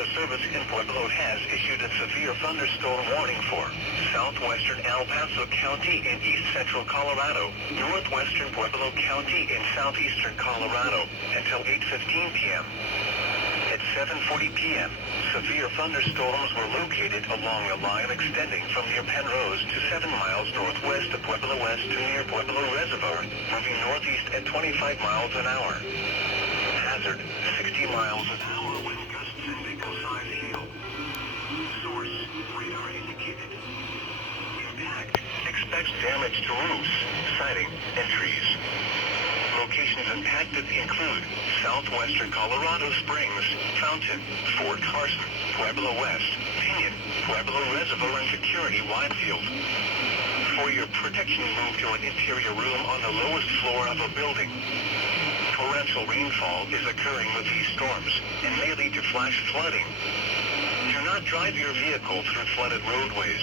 Weather Service in Pueblo has issued a severe thunderstorm warning for southwestern El Paso County in east central Colorado, northwestern Pueblo County in southeastern Colorado, until 8:15 p.m. At 7:40 p.m., severe thunderstorms were located along a line extending from near Penrose to 7 miles northwest of Pueblo West to near Pueblo Reservoir, moving northeast at 25 miles an hour. Hazard, 60 miles an hour wind gusts and vehicle-sized hail. Source, radar indicated. Impact, expects damage to roofs, siding, and trees. Locations impacted include southwestern Colorado Springs, Fountain, Fort Carson, Pueblo West, Pinion, Pueblo Reservoir, and Security Widefield. For your protection, move to an interior room on the lowest floor of a building. Torrential rainfall is occurring with these storms and may lead to flash flooding. Do not drive your vehicle through flooded roadways.